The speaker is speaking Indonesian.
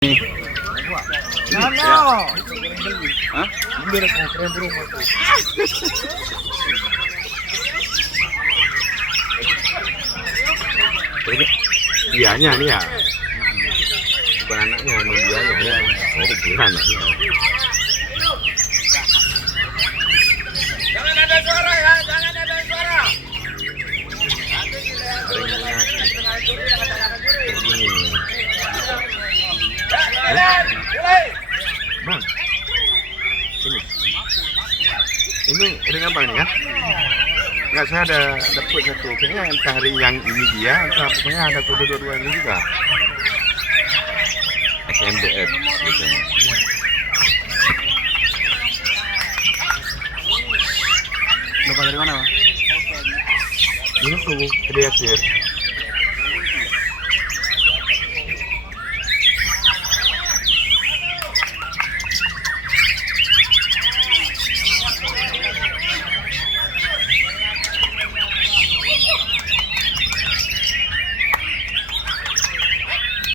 Hah? Ini dianya nih ya, bukan anaknya, emang dianya ya. Oh, kira anaknya. Jangan ada suara ya, jangan ada suara. Bang, ini ring apa ini kan? Nggak, saya ada dapat satu, kayaknya entah ring yang ini dia, entah pokoknya ada kode dua ini juga. SMBF gitu. Dapat dari mana, Bang? Ini tuh, Kriasir.